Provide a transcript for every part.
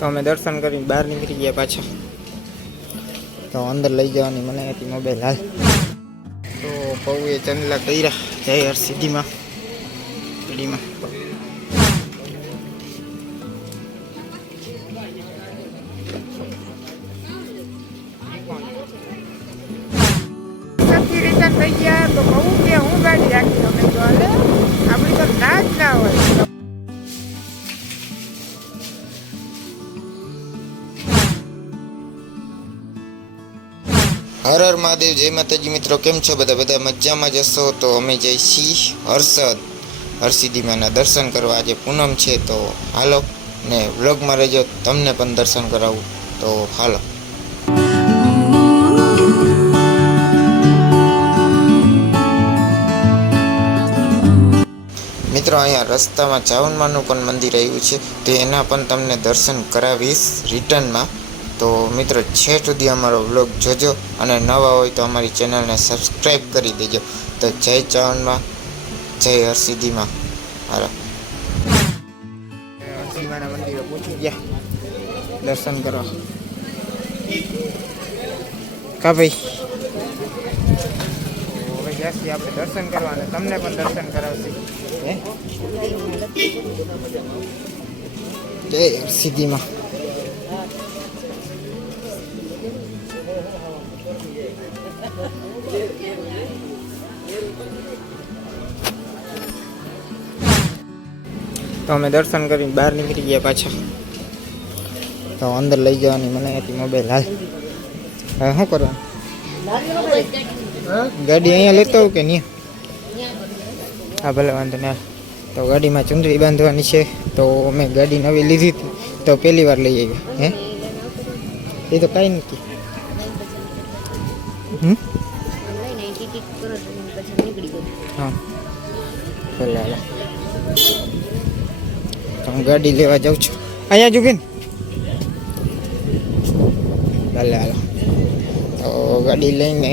તો અમે દર્શન કરીને બહાર નીકળી ગયા પાછા. તો અંદર લઈ જવાની મને હતી મોબાઈલ હાલ. તો પૌએ ચંદલા કર્યા જય હરસિદ્ધિમાં ગાડીમાં. રિટર્ન થઈ ગયા તો કહું કે હું ગાડી રાખી અમે તો હાલે આપણી તો ના જ ના હોય. હર હર મહાદેવ, જય માતાજી મિત્રો. કેમ છો બધા મજામાં જશો? તો અમે જઈશી હરસિદ્ધિમાના દર્શન કરવા. આજે પૂનમ છે તો હાલો ને વ્લોગમાં રહેજો, તમને પણ દર્શન કરાવું. તો હાલો મિત્રો. અહીંયા રસ્તામાં ચાવનમાનું પણ મંદિર આવ્યું છે તો એના પણ તમને દર્શન કરાવીશ રિટર્નમાં. તો મિત્રો છેક સુધી અમારો વ્લોગ જોજો અને નવા હોય તો અમારી ચેનલને સબસ્ક્રાઈબ કરી દેજો. તો જય ચાવનમાં, જય હરસિદ્ધિમાં. હાલો હરસિદ્ધિમાના મંદિરે પહોંચી ગયા દર્શન કરવા. કા ભાઈ હવે જ્યાંથી આપણે દર્શન કરવા અને તમને પણ દર્શન કરાવશે. જય હરસિદ્ધિમાં. તો અમે દર્શન કરીને બહાર નીકળી ગયા પાછા. તો અંદર લઈ જવાની મને હતી મોબાઈલ હાલ. હવે શું કરવાનું? ગાડી અહીંયા લેતો હોઉં કે નહીં? હા ભલે વાંધો નહીં. તો ગાડીમાં ચુંદડી બાંધવાની છે તો અમે ગાડી નવી લીધી હતી તો પહેલી વાર લઈ આવ્યા. હે એ તો કાંઈ નથી. હા ભલે હાલો. તો હું ગાડી લેવા જાઉં છું. અહીંયા જુગીન ભલે હાલો. તો ગાડી લઈને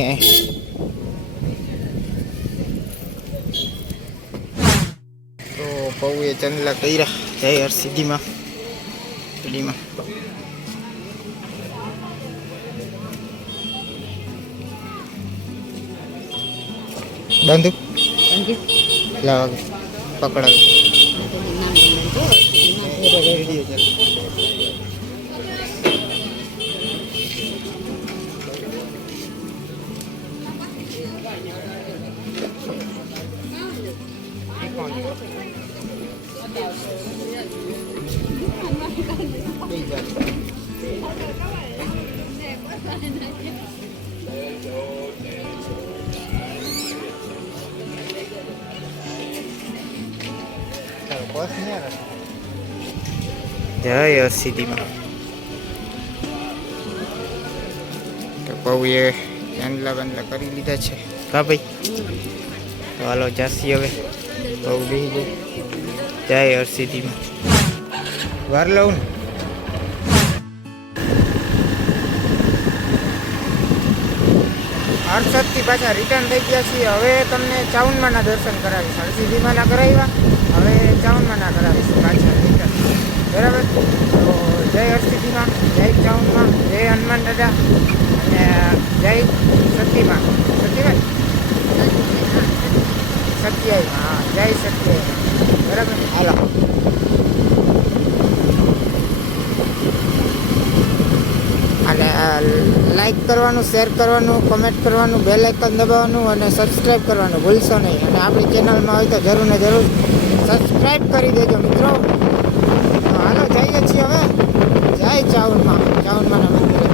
તો પૌએ ચંદલા કર્યા જય હરસિદ્ધિમાં ગાડીમાં. બાંધુ લાવ પકડાવી. જય હરસિદ્ધિમાં. તો પૌએ ચાંદલા બાંદલા કરી લીધા છે. કા ભાઈ તો હાલો જાસી હવે. પૌ બેસી જાય જય હરસિદ્ધિમાં. વાર લઉં ને હર્ષદથી પાછા રિટર્ન થઈ ગયા છીએ. હવે તમને ચાવનમાના દર્શન કરાવીશ. હરસિદ્ધિમાના કરાવ્યા, હવે ચાવનમાના કરાવીશ પાછા રિટર્ન. બરાબર. તો જય હરસિદ્ધિમાં, જય ચાવનમાં, જય હનુમાન દાદા અને જય સતીમાં. સતીમાં સત્યાવીમાં. હા જય સત્યાવીમાં. બરાબર. હાલો અને લાઈક કરવાનું, શેર કરવાનું, કમેન્ટ કરવાનું, બેલ આઇકન દબાવવાનું અને સબસ્ક્રાઈબ કરવાનું ભૂલશો નહીં. અને આપણી ચેનલમાં હોય તો જરૂર ને જરૂર સબસ્ક્રાઈબ કરી દેજો મિત્રો. તો હાલો જઈએ છીએ હવે જય ચાવનમાના મંદિરે.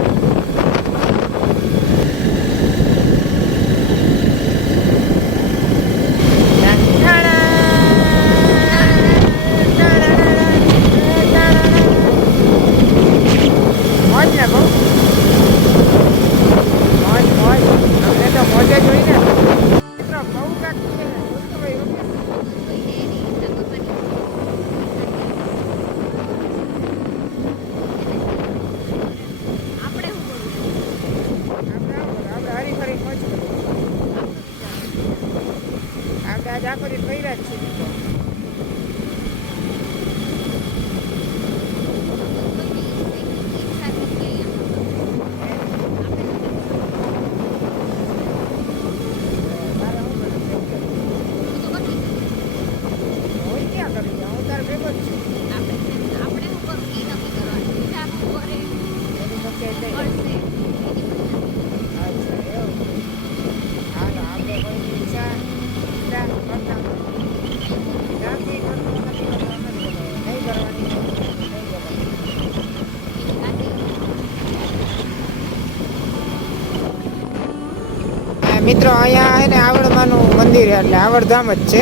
મિત્રો અહીંયા હે ને આવડમાનું મંદિર છે, એટલે આવડધામ જ છે.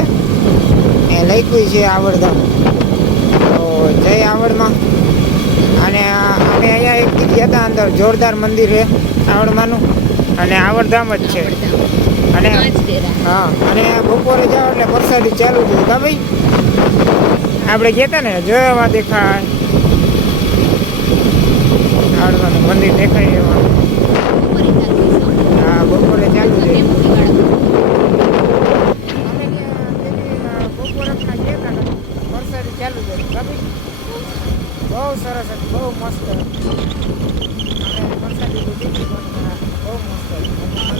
એ લખ્યું છે આવડધામ. તો જય આવડમાં. અને અમે અહીંયા એક દી ગયા હતા, અંદર જોરદાર મંદિર છે આવડમાનું, અને આવડધામ જ છે. અને હા, અને બપોરે જાઓ એટલે વરસાદી ચાલુ થયું કા ભાઈ. આપણે ગયા હતા ને, જોયામાં દેખાય આવડમાનું મંદિર દેખાય એમાં. હા, બપોરે ચાલુ છે. અમે ત્યાં બપોરે ગયા હતા ને, વરસાદી ચાલુ છે કા ભાઈ. બહુ સરસ હતું, બહુ મસ્ત. અને વરસાદી લીધી પણ બહુ મસ્ત.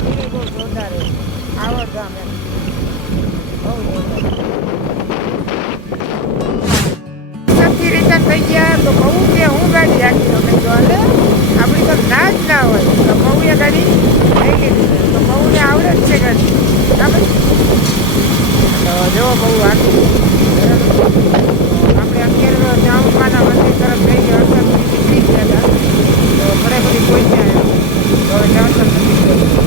મંદિરે બહુ જોરદાર છે આવડધામ એમ. બહુ જોરદાર. સબથી રિટર્ન થઈ ગયા તો બહુ કે હું ગાડી હાકી તો મેં જો હાલે આપણી તો ના જ ના હોય તો બહુએ ગાડી લઈ લીધી. તો બહુને આવડે જ છે ગાડી બરાબર. તો જો બહુ હાકી બરાબર. આપણે અત્યારે ચામુંડાના મંદિર તરફ જઈ ગયા, હર્ષદથી નીકળી ગયા હતા. તો ફળેફળી પહોંચ્યા. તો હવે ચામુંડા મંદિર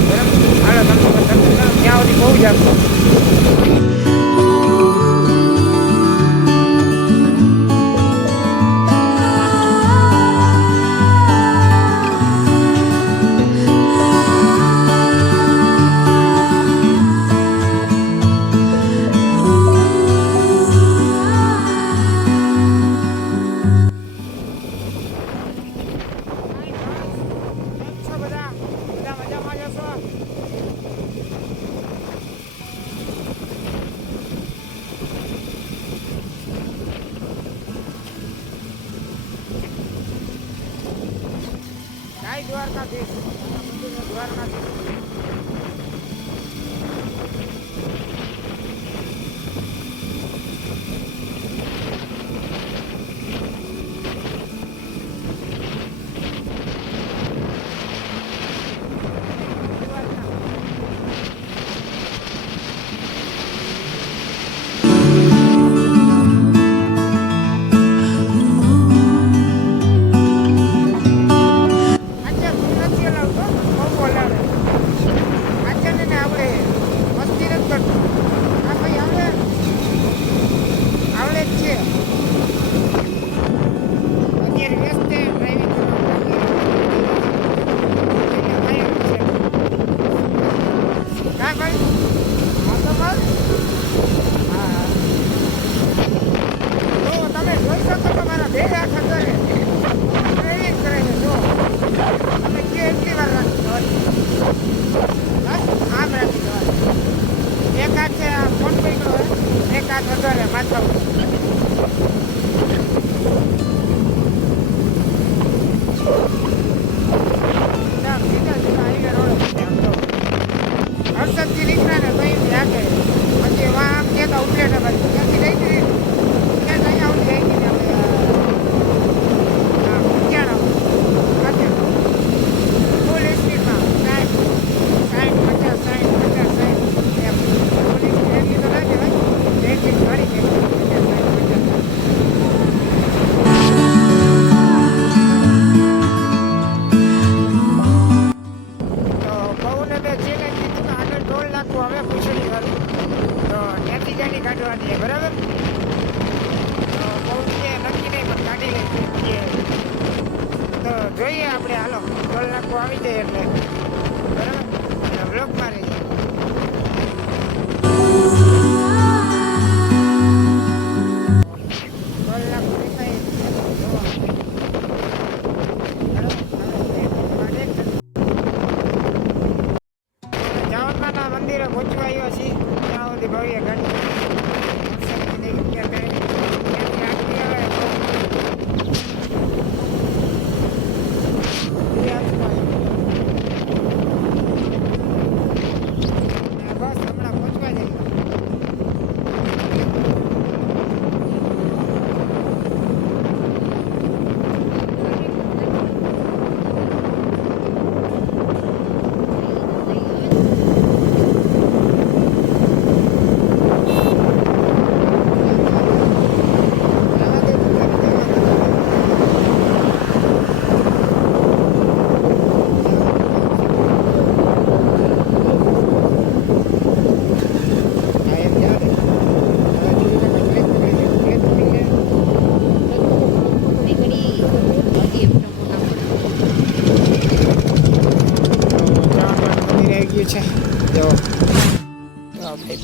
બરાબર. હાલો તમે દર્શન કરો, ત્યાં સુધી બહુ જ આપો. દ્વારકાધીશ દ્વારકાધીશ. હર્ષદથી નીકળ્યા ને કઈ લાગે પછી આમ કહેતા ઉપલેટા બાજુ ત્યાંથી લઈ ગઈ ત્યાં અહીંયા આવું લઈ ગઈ આપણે ફૂલ સ્પીડમાં 60, 50, 60 એમ પોલીસ એટલી તો ના કહેવાય, એટલી ઘણી કહેવાય 50. હવે પૂછડી વાળું તો ત્યાંથી ગાડી કાઢવાની છે બરાબર. તો બહુ છે નક્કી નહીં પણ કાઢી લઈએ. તો જોઈએ આપણે, હાલો ટોલ નાખવું આવી જાય એટલે બરાબર. બ્લોકમાં રહી જાય. ટોલ નાખવું દેખાય મંદિરે પહોંચવા આવ્યો છીએ. ત્યાં સુધી ભવ્ય ગાડી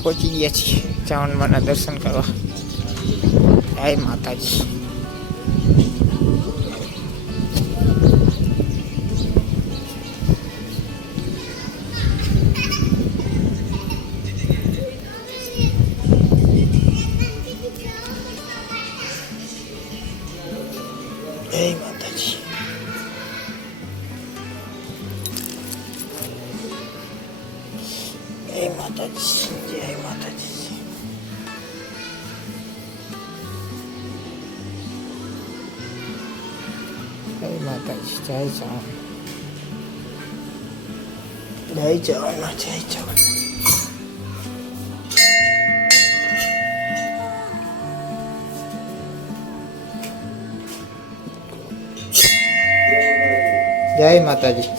પહોંચી ગયા છીએ ચાવણમાના દર્શન કરવા. જય માતાજી. જય માતાજી. જય માતાજી. જય માતાજી. જય માતાજી. જય ચાવણ. જય ચાવણ. જય ચાવણ. જય માતાજી.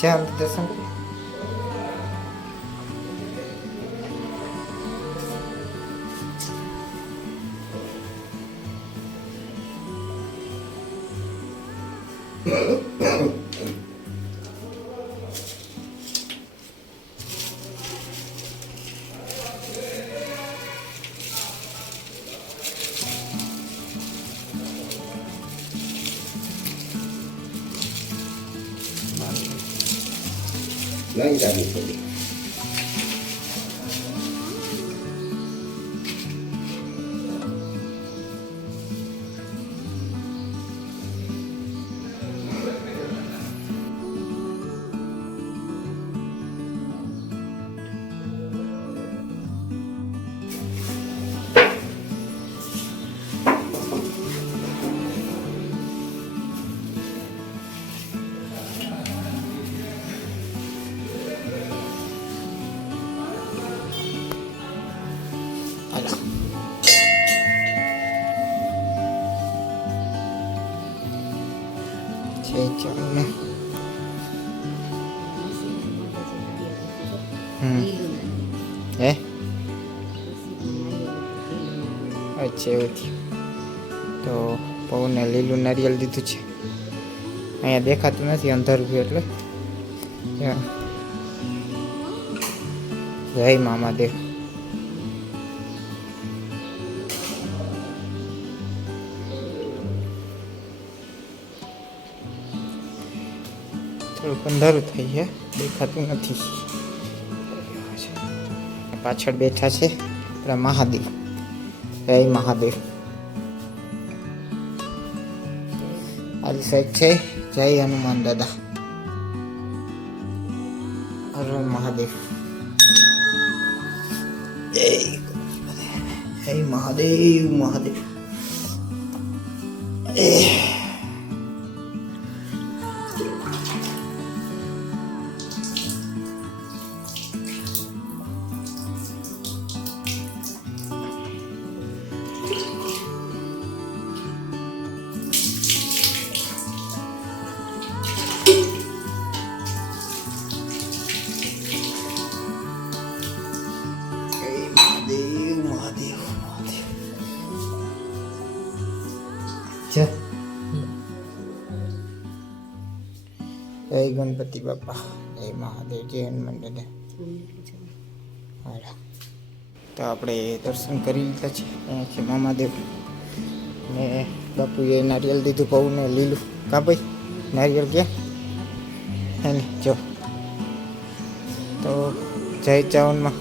ચાલ દર્શન કરી. Lang dami puli. હાલો. જય ચાવણ. હે અચ્છા એવું થયું. તો પવને લીલું નારિયેલ દીધું છે. અહીંયા દેખાતું નથી, અંધારું છે એટલે. જય મામાદેવ. થોડુંક અંધારું થઈ છે, દેખાતું નથી. પાછળ બેઠા છે આપણા મહાદેવ. જય મહાદેવ. આલી સાઈડ છે જય હનુમાન દાદા. હર હર મહાદેવ. જય મહાદેવ. મહાદેવ. જય ગણપતિ બાપા. જય મહાદેવ. જય હનુમાન દાદા. હાલો. તો આપણે દર્શન કરી લીધા છે. અહીંયા છે મામાદેવ ને બાપુએ નારિયેલ દીધું પૌને લીલું. કા ભાઈ નારિયેલ ક્યાં એને જો. તો જય ચાવણમાં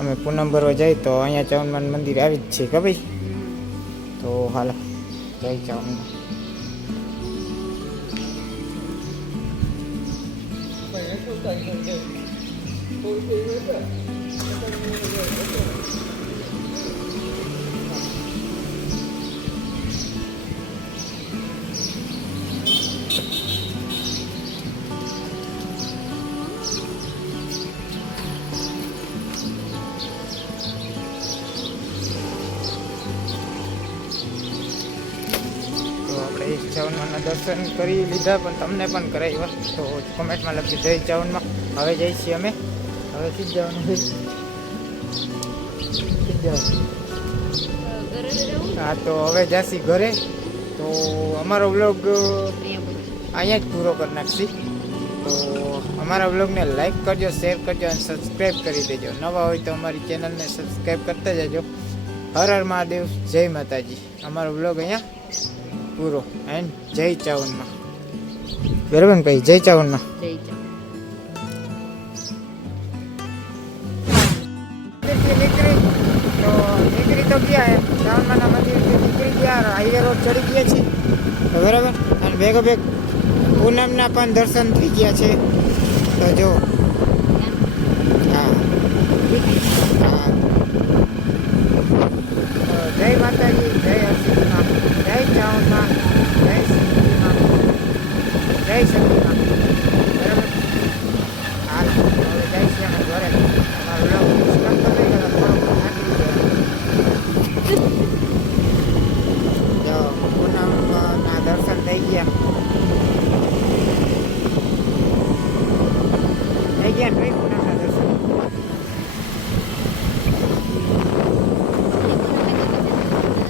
અમે પૂનમ ભરવા જાય તો અહીંયા ચાવણમાં મંદિર આવી જ છે કા ભાઈ. તો હાલો જય ચાવણમાં. ચાવણમાના દર્શન કરી લીધા, પણ તમને પણ કરાવ્યા. તો કોમેન્ટમાં લખી જય ચાવણમાં. હવે જઈએ છીએ અમે. હવે સીધ જવાનું છે. હા તો હવે જાસી ઘરે. તો અમારો વ્લોગ અહીંયા જ પૂરો કરી નાખશી. તો અમારા બ્લોગને લાઈક કરજો, શેર કરજો અને સબસ્ક્રાઈબ કરી દેજો. નવા હોય તો અમારી ચેનલને સબસ્ક્રાઈબ કરતા જજો. હર હર મહાદેવ, જય માતાજી. અમારો બ્લોગ અહીંયા પૂરો. એન્ડ જય ચાવનમાં. બરાબર ને ભાઈ? જય ચાવનમાં. નીકળી તો ગયા એમ ચાવનમાના મંદિરથી નીકળી ગયા, હાઈવે રોડ ચડી ગયા છે તો બરાબર. અને ભેગો ભેગ પૂનમના પણ દર્શન થઈ ગયા છે તો જો. હા હા